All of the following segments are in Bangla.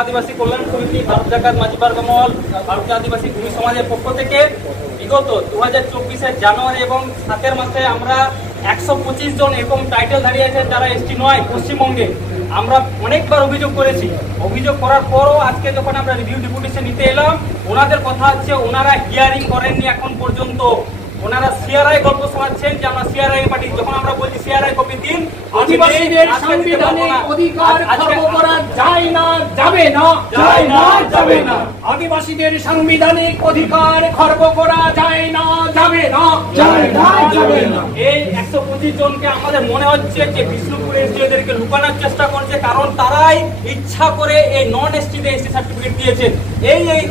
আদিবাসী কল্যাণ সমিতি, ভারত জাকাত মাঝিপাড়া মহল, ভারতীয় আদিবাসী ভূমি সমাজের পক্ষ থেকে বিগত 2024-এর জানুয়ারি এবং 7 মাসে আমরা 125 জন এরকম টাইটেল দাঁড়িয়ে আছেন যারা এসটি নয় পশ্চিমবঙ্গে। আমরা অনেকবার অভিযোগ করেছি, অভিযোগ করার পরও আজকে যখন আমরা রিভিউ ডেপুটেশন নিতে এলাম, ওনাদের কথা হচ্ছে ওনারা হিয়ারিং করেননি এখন পর্যন্ত। ওনারা সিআরআই গল্প শোনাচ্ছেন যে আমরা সিআরআই পার্টি, যখন আমরা বলছি সিআরআই কপি দিন। আদিবাসীদের সাংবিধানিক অধিকার খর্ব করা যায় না, যাবে না, যায় না, যাবে না। আদিবাসীদের সাংবিধানিক অধিকার খর্ব করা যায় না, যাবে না, যায় না, যাবে না। এই 125 জনকে আমাদের মনে হচ্ছে যে বিষ্ণুপুর এসডিওদেরকে লুকানোর চেষ্টা করছে, কারণ তারাই ইচ্ছা করে এই নন এসটিতে এসটি সার্টিফিকেট দিয়েছেন।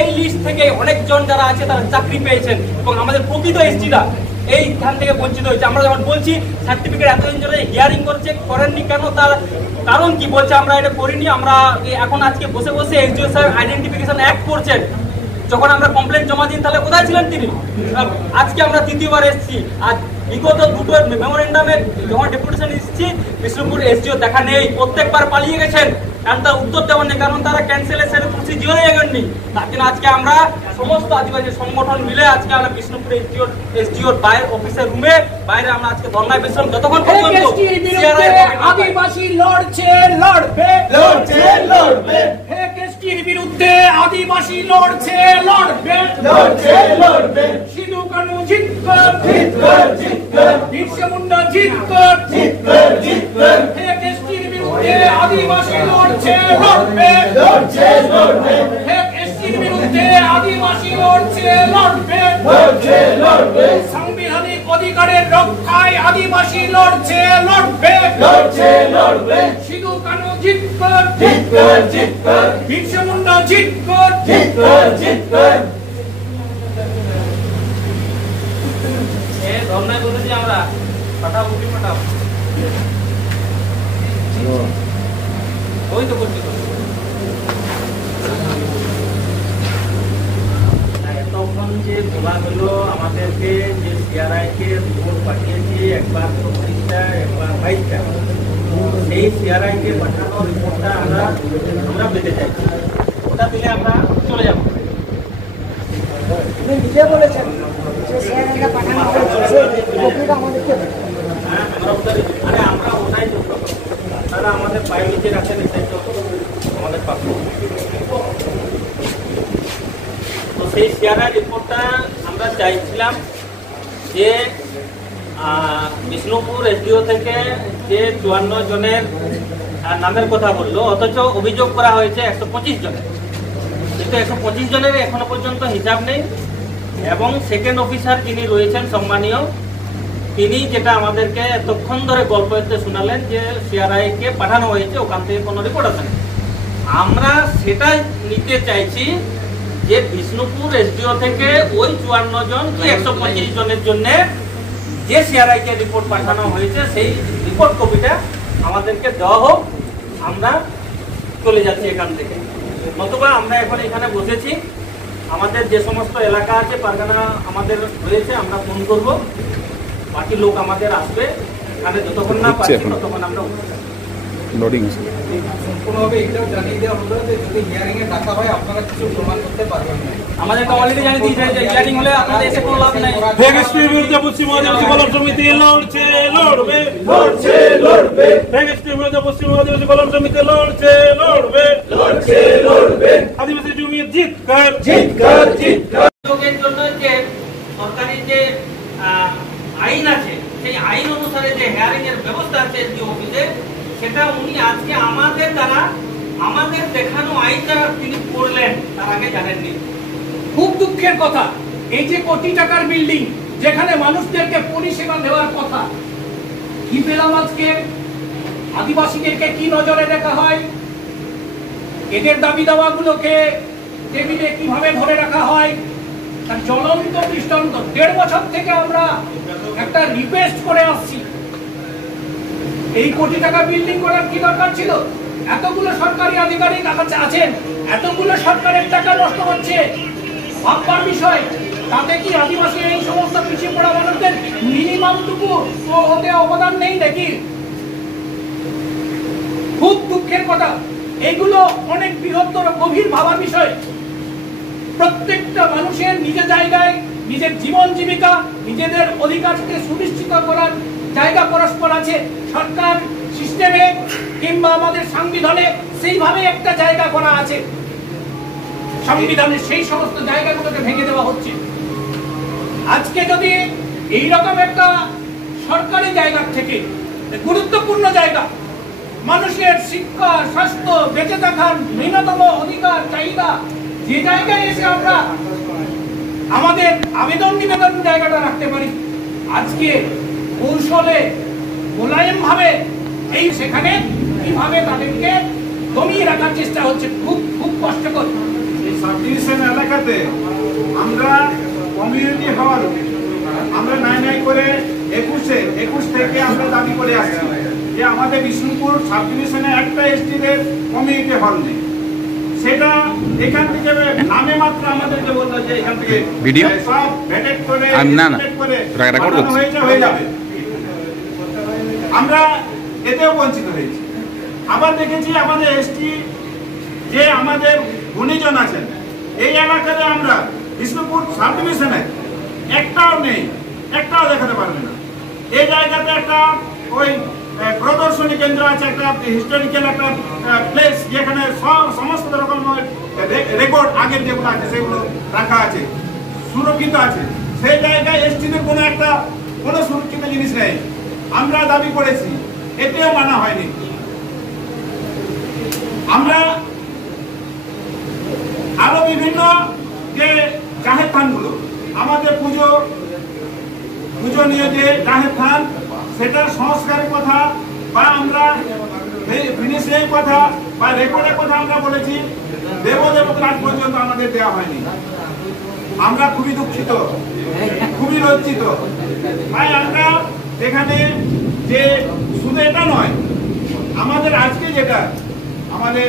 এই লিস্ট থেকে অনেকজন যারা আছে তারা চাকরি পেয়েছেন এবং আমাদের প্রকৃত এসটিরা এইখান থেকে বঞ্চিত হয়েছে। আমরা যখন বলছি সার্টিফিকেট এতদিন ধরে হিয়ারিং করেননি কেন, তার কারণ কি বলছে আমরা এটা করিনি। আমরা এখন আজকে বসে বসে এসডিও সাহেব আইডেন্টিফিকেশন অ্যাক্ট করছেন, যখন আমরা কমপ্লেন জমা দিন তাহলে কোথায় ছিলেন তিনি? আজকে আমরা তৃতীয়বার এসেছি, আর বিগত দুটো মেমোরেন্ডামে যখন ডেপুটেশন এসেছি বিষ্ণুপুর এসডিও দেখা নেই, প্রত্যেকবার পালিয়ে গেছেন, কারণ তার উত্তর দেওয়ার নেই, কারণ তারা ক্যান্সেলেশনের প্রসিডিওরে এগোননি। তার জন্য আজকে আমরা সমস্ত আদিবাসী সংগঠন মিলে আজকে আমরা বিষ্ণুপুর এসডিওর বাইরে অফিসের রুমে বাইরে আমরা আজকে ধর্নায় বসলাম, যতক্ষণ পর্যন্ত আদিবাসী লড়ছে, লড়বে, লড়ছে, লড়বে। এসটির বিরুদ্ধে আদিবাসী লড়ছে, লড়বে, লড়ছে, লড়বে। সিধু কানু জিতকর, জিতকর, জিতকর। বিরসা মুন্ডা জিতকর, জিতকর, জিতকর। এসটির বিরুদ্ধে আদিবাসী লড়ছে, লড়বে, লড়ছে, লড়বে। এসটির বিরুদ্ধে আদিবাসী লড়ছে, লড়বে, লড়ছে, লড়বে। সাংবিধানিক অধিকারের রক্ষায় আদিবাসী লড়ছে, লড়বে, লড়ছে, লড়বে। সিধু কানু জিতকর, জিতকর, জিতকর। বিরসা মুন্ডা জিতকর, জিতকর, জিতকর। ধর্নায় বসেছি আমরা, পাঠাবো কি পাঠাবো, ওই তো করছি তখন যে বলা হলো আমাদেরকে যে সিআরআই কে রিপোর্ট পাঠিয়েছি, একবার 24টা একবার 22টা, সেই সিআরআই কে পাঠানো রিপোর্টটা আমরা পেতে চাইছি। ওটা দিলে আমরা চলে যাবো। নিজে বলেছেন যে সিআরআইটা পাঠানো হয়েছে, সেই কপিটা আমাদেরকে হ্যাঁ, আমরা ওটাই চেষ্টা করবো। তারা আমাদের পায়ে নিচে রাখেন, এটাই তো আমাদের পাবো। তো সেই সিআরআই রিপোর্টটা আমরা চাইছিলাম যে বিষ্ণুপুর এসডিও থেকে যে 54 জনের নামের কথা বললো, অথচ অভিযোগ করা হয়েছে 125 জনের, কিন্তু 125 জনের এখনো পর্যন্ত হিসাব নেই। এবং সেকেন্ড অফিসার যিনি রয়েছেন সম্মানীয়, তিনি যেটা আমাদেরকে এতক্ষণ ধরে গল্প এতে শোনালেন যে সিআরআই কে পাঠানো হয়েছে, ওখান থেকে কোনো রিপোর্ট আসেনি। আমরা সেটা নিতে চাইছি যে বিষ্ণুপুর এসডিও থেকে ওই 54 জন কি 125 জনের জন্য যে সিআরআই কে রিপোর্ট পাঠানো হয়েছে সেই রিপোর্ট কপিটা আমাদেরকে দেওয়া হোক। আমরা চলে যাচ্ছি এখান থেকে, নতুবা আমরা এখন এখানে বসেছি, আমাদের যে সমস্ত এলাকা আছে পারগানা আমাদের রয়েছে, আমরা ফোন করব, বাকি লোক আমাদের আসবে, এখানে যতক্ষণ না পাচ্ছি ততক্ষণ আমরা লোডিং সম্পূর্ণভাবে এটাও জানিয়ে দেওয়া হলো যে যদি হিয়ারিং এ ডাকা হয় আপনারা কিছু প্রমাণ করতে পারবেন না। আমাদের অলরেডি জানিয়ে দিয়েছে যে হিয়ারিং হলে আপনাদের এসে কোনো লাভ নাই। এসটির বিরুদ্ধে পশ্চিম আদিবাসী কল্যাণ সমিতি লড়ছে, লড়বে, লড়ছে, লড়বে। এসটির বিরুদ্ধে পশ্চিম আদিবাসী কল্যাণ সমিতি লড়ছে, লড়বে, লড়ছে, লড়বে। আদিবাসী জমি জিতকর, জিতকর, জিতকর। লোকের জন্য যে সরকারি যে আইন আছে, সেই আইন অনুসারে যে হিয়ারিং এর ব্যবস্থা আছে এসডিও অফিসে, সেটা উনি আজকে আমাদের দ্বারা আমাদের দেখানো আইনটা তিনি করলেন, তার আগে জানেননি। খুব দুঃখের কথা, এই যে কোটি টাকার বিল্ডিং যেখানে মানুষদেরকে পরিষেবা দেওয়ার কথা, কি পেলাম আজকে? আদিবাসীদেরকে কি নজরে দেখা হয়, এদের দাবি দাওয়াগুলোকে টেবিলে কিভাবে ধরে রাখা হয়, তার জ্বলন্ত দৃষ্টান্ত। 1.5 বছর থেকে আমরা একটা রিকোয়েস্ট করে আসছি, এই কোটি টাকা বিল্ডিং করার কি দরকার ছিল? এতগুলো সরকারি আধিকারিক আছেন, এতগুলো সরকারের টাকা নষ্ট হচ্ছে, ভাববার বিষয়। তাতে কি আদিবাসী এই সমস্ত পিছিয়ে পড়া মানুষদের মিনিমামটুকু ওতে অবদান নেই নাকি? খুব দুঃখের কথা, এগুলো অনেক বৃহত্তর গভীর ভাবার বিষয়। প্রত্যেকটা মানুষের নিজের জায়গায় নিজের জীবন জীবিকা নিজেদের অধিকারকে সুনিশ্চিত করার জায়গা পরস্পর আছে। সরকার সিস্টেমে কিংবা আমাদের সংবিধানে সেইভাবে একটা জায়গা করা আছে, সংবিধানের সেই সমস্ত জায়গাগুলোকে ভেঙে দেওয়া হচ্ছে। আজকে যদি এইরকম একটা সরকারি জায়গা থেকে গুরুত্বপূর্ণ জায়গা, মানুষের শিক্ষা, স্বাস্থ্য, বেঁচে থাকার ন্যূনতম অধিকার চাহিদা, যে জায়গায় এসে আমরা আমাদের আবেদন নিবেদন জায়গাটা রাখতে পারি, আজকে কৌশলে মোলায়েম ভাবে এই সেখানে কিভাবে তাদেরকে দমিয়ে রাখার চেষ্টা হচ্ছে, খুব খুব কষ্টকর। এই সাব ডিভিশন এলাকাতে আমরা কমিউনিটি হল আমরা নাই করে 21 থেকে আমরা দাবি করে আসছি যে আমাদের বিষ্ণুপুর সাব ডিভিশনে একটা এসটিদের কমিউনিটি হল নেই। সেটা এখান থেকে নামে মাত্র আমাদেরকে বললো যে এখান থেকে সব ভেটেড করে হয়ে যাবে, আমরা এতেও বঞ্চিত হয়েছি। আবার দেখেছি আমাদের এসটি যে আমাদের গুণীজন আছেন এই এলাকাতে আমরা বিষ্ণুপুর সাব ডিভিশনে একটাও নেই, একটাও দেখাতে পারবে না। এই জায়গাতে একটা ওই প্রদর্শনী কেন্দ্র আছে, একটা হিস্টোরিক্যাল একটা প্লেস যেখানে সমস্ত রকম রেকর্ড আগের যেগুলো আছে সেগুলো রাখা আছে, সুরক্ষিত আছে। সেই জায়গায় এসটিদের কোনো সুরক্ষিত জিনিস নেই। আমরা দাবি করেছি, এতেও মানা হয়নি। আমরা আরো বিভিন্ন যে জাহের থানগুলো আমাদের পূজনীয় যে জাহের থান, সেটা সংস্কারের কথা বা আমরা ফিনিশিং কথা বা রেকর্ডের কথা আমরা বলেছি, দেবদেবতার পর্যন্ত আমাদের দেওয়া হয়নি। আমরা খুবই দুঃখিত, খুবই লজ্জিত। তাই আমরা এখানে যে শুধু এটা নয়, আমাদের আজকে যেটা আমাদের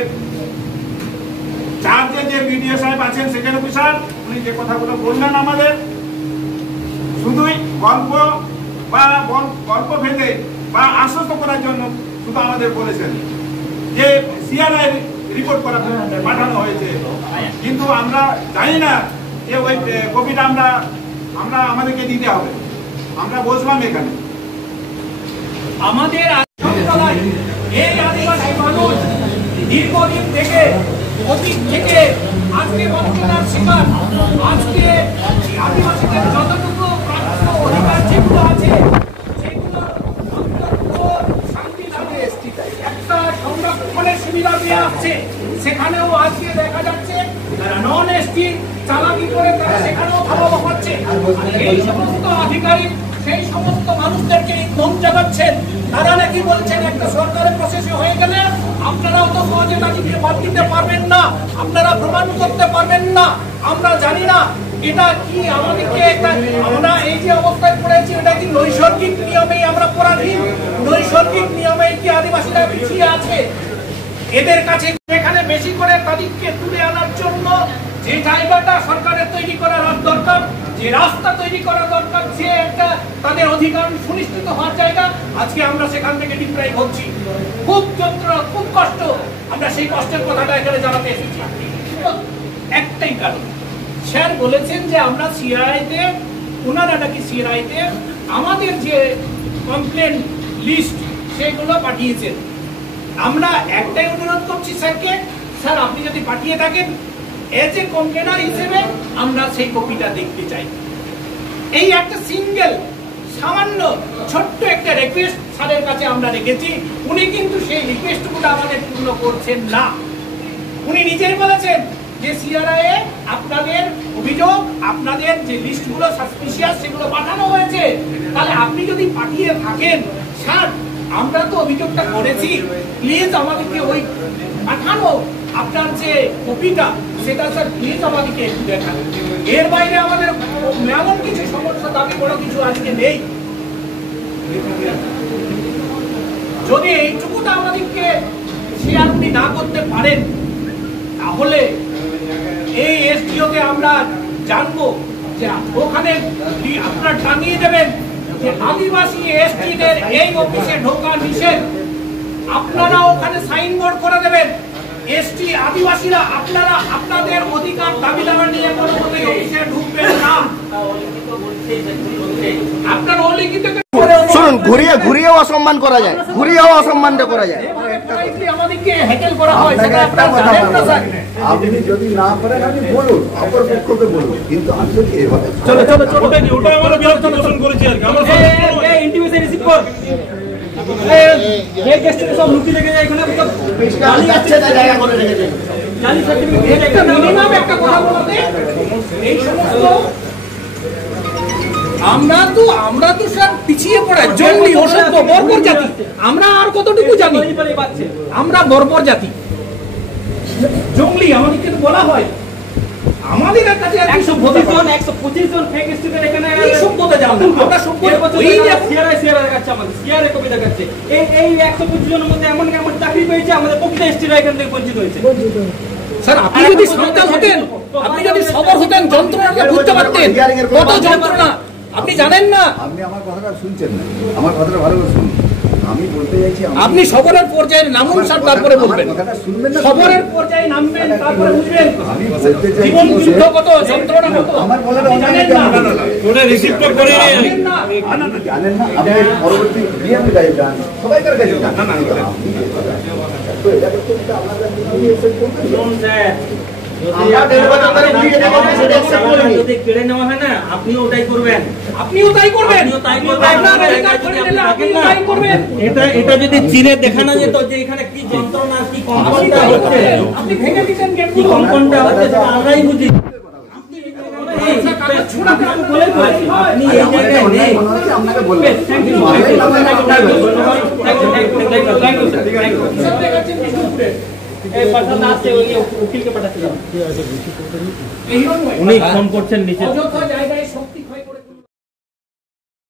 চার্জে যে বিডিও সাহেব আছেন সেখানে অফিসার, উনি যে কথাগুলো বললেন আমাদের শুধুই গল্প ভেদে বা আশ্বস্ত করার জন্য শুধু আমাদের বলেছেন যে সিআরআই রিপোর্ট করা পাঠানো হয়েছে, কিন্তু আমরা জানি না যে ওই কপিটা আমরা আমাদেরকে দিতে হবে। আমরা বসলাম এখানে আমাদের এই আদিবাসী মানুষ দীর্ঘদিন থেকে অতীত থেকে আজকে বঞ্চনার শিকার। আজকে আদিবাসীদের যতটুকু প্রাপ্য অধিকার যেগুলো আছে সেগুলো সংবিধানে একটা সংরক্ষণের সুবিধা দিয়ে আসছে, সেখানেও আজকে দেখা যাচ্ছে তারা নন এসটি চালাকি করে তারা সেখানেও ভালো হচ্ছে। এই সমস্ত আধিকারিক সেই সমস্ত মানুষদেরকে ঘুম জাগাচ্ছেন, তারা নাকি বলছেন একটা সরকারের প্রসেসে হয়ে গেলে আপনারা অত সহজে তাদেরকে বাদ দিতে পারবেন না, আপনারা প্রমাণ করতে পারবেন না। আমরা জানি না এটা কি আমাদেরকে আমরা এই যে অবস্থায় পড়েছি এটা কি নৈসর্গিক নিয়মেই আমরা পরাধীন, নৈসর্গিক নিয়মেই কি আদিবাসীরা পিছিয়ে আছে? এদের কাছে এখানে বেশি করে তাদেরকে তুলে আনার জন্য যে জায়গাটা সরকারের তৈরি করার দরকার, যে রাস্তা তৈরি করা দরকার, যে একটা তাদের অধিকার সুনিশ্চিত হওয়ার জায়গা, আজকে আমরা সেখান থেকে ডিপ্রাইভ হচ্ছি। খুব যন্ত্রণা, খুব কষ্ট। আমরা সেই কষ্টের কথাটা এখানে জানাতে এসেছি। একটাই কারণ, স্যার বলেছেন যে আমরা সিআইতে, ওনারা নাকি সিআইতে আমাদের যে কমপ্লেন লিস্ট সেগুলো পাঠিয়েছেন। আমরা একটাই অনুরোধ করছি স্যারকে, স্যার আপনি যদি পাঠিয়ে থাকেন এজ এ কমপ্লেনার হিসেবে আমরা সেই কপিটা দেখতে চাই। এই একটা সিঙ্গেল সামান্য ছোট্ট একটা রিকোয়েস্ট স্যারের কাছে আমরা রেখেছি। উনি কিন্তু সেই রিকোয়েস্টগুলো আমাদের পূর্ণ করছেন না। উনি নিজেই বলেছেন যে সিআরআই আপনাদের অভিযোগ, আপনাদের যে লিস্টগুলো সাসপিশিয়াস সেগুলো পাঠানো হয়েছে, তাহলে আপনি যদি পাঠিয়ে থাকেন স্যার আমরা তো অভিযোগটা করেছি, প্লিজ আমাদেরকে ওই পাঠানো আপনার যে কপিটা সেটা স্যার প্লিজ আমাদেরকে একটু দেখান। এর বাইরে আমাদের এমন কিছু সমস্যা দাবি বড় কিছু আজকে নেই। যদি এইটুকুটা আমাদেরকে শেয়ার উনি না করতে পারেন তাহলে এই এসডিওকে আমরা জানবো যে ওখানে আপনারা টাঙিয়ে দেবেন যে আদিবাসী এসটিদের এই অফিসে ঢোকা নিষেধ। আপনারা ওখানে সাইনবোর্ড করে দেবেন এসটি আদিবাসীরা আপনারা আপনাদের অধিকার দাবি দাবা নিয়ে কোনো মতে অফিসে ঢুকবেন না। আপনার অলিখিত শুনুন, ঘুরিয়েও অসম্মান করা যায়, ঘুরিয়েও অসম্মানটা করা যায়। আমাদেরকে হ্যাকেল করা হয়, সেটা আপনারা জানেন না স্যার। আপনি যদি না পারেন আপনি বলুন, অপর পক্ষকে বলুন, কিন্তু আমি যদি এভাবে ওটা আমরা বিরক্ত পোষণ করেছি আর কি। আমরা ইন্টিমেশন রিসিভ কর এই কেসটা সব লুকিয়ে রেখে যায় এখানে জায়গা করে রেখেছে। জালি সার্টিফিকেট একটা মিনিমাম একটা কথা বলতে, এই সমস্ত আমরা তো স্যার পিছিয়ে পড়ে জঙ্গলি অসভ্য বর্বর জাতি। আমরা আর কতটুকু জানি? আমরা বর্বর জাতি, জঙ্গলি। আমাদেরকে তো বলা হয় আমাদের কাছে 125 জন ফেক স্টুডেন্ট এখানে এই সভ্যতা জানতাম আমরা সভ্যতা এই যে সিআরআই দেখাচ্ছে আমাদের সিআরআই কপি দেখাচ্ছে এই 125 জনের মধ্যে এমন এমন চাকরি পেয়েছে আমাদের প্রকৃত এসটিরা এখান থেকে বঞ্চিত হয়েছে। স্যার আপনি যদি সাঁওতাল হতেন, আপনি যদি সবর হতেন, যন্ত্রণাকে বুঝতে পারতেন কত যন্ত্রণা আপনি জানেন না। আপনি আমার কথাটা শুনছেন না, আমার কথাটা ভালো করে শুনুন। আমি বলতে চাইছি আপনি সবরের পর্যায়ে নামুন স্যার, তারপরে বলবেন। কথাটা শুনবেন না, সবরের পর্যায়ে নামবেন, তারপরে বুঝবেন আমি বলতে চাইছি জীবন যুদ্ধ কত, যন্ত্রণা কত আমার বলাটা আপনি জানেন না। ওটা রিসিভটা করে জানেন না। আপনি জানেন না, আপনি পরবর্তী বিএমএ কাছে যান, সবাইকার কাছে যান। আপনি তো এটা করতে আপনার কাছে নিয়ে এসে করবেন। শুনুন স্যার, আমরা 1.5 বছর ধরে ঘুরিয়ে দেবো, সেটা accept করিনি। যদি কেড়ে নেওয়া হয় না আপনিও ওটাই করবেন। আপনিও তাই করবেন, আপনিও তাই করবেন। আপনার অধিকার করে নিলে আপনিও তাই করবেন। এটা যদি চিনে দেখানো যেত যে এখানে কি যন্ত্রণা কি কম্পনটা হচ্ছে, আপনি ভেঙে দিচ্ছেন কি গেটগুলো। কম্পনটা হচ্ছে সেটা আমরাই বুঝি। আপনি এই জায়গায় নেই। মনে হচ্ছে আপনাকে বলবেন। উনি ফোন করছেন নিচে। অযথা জায়গায়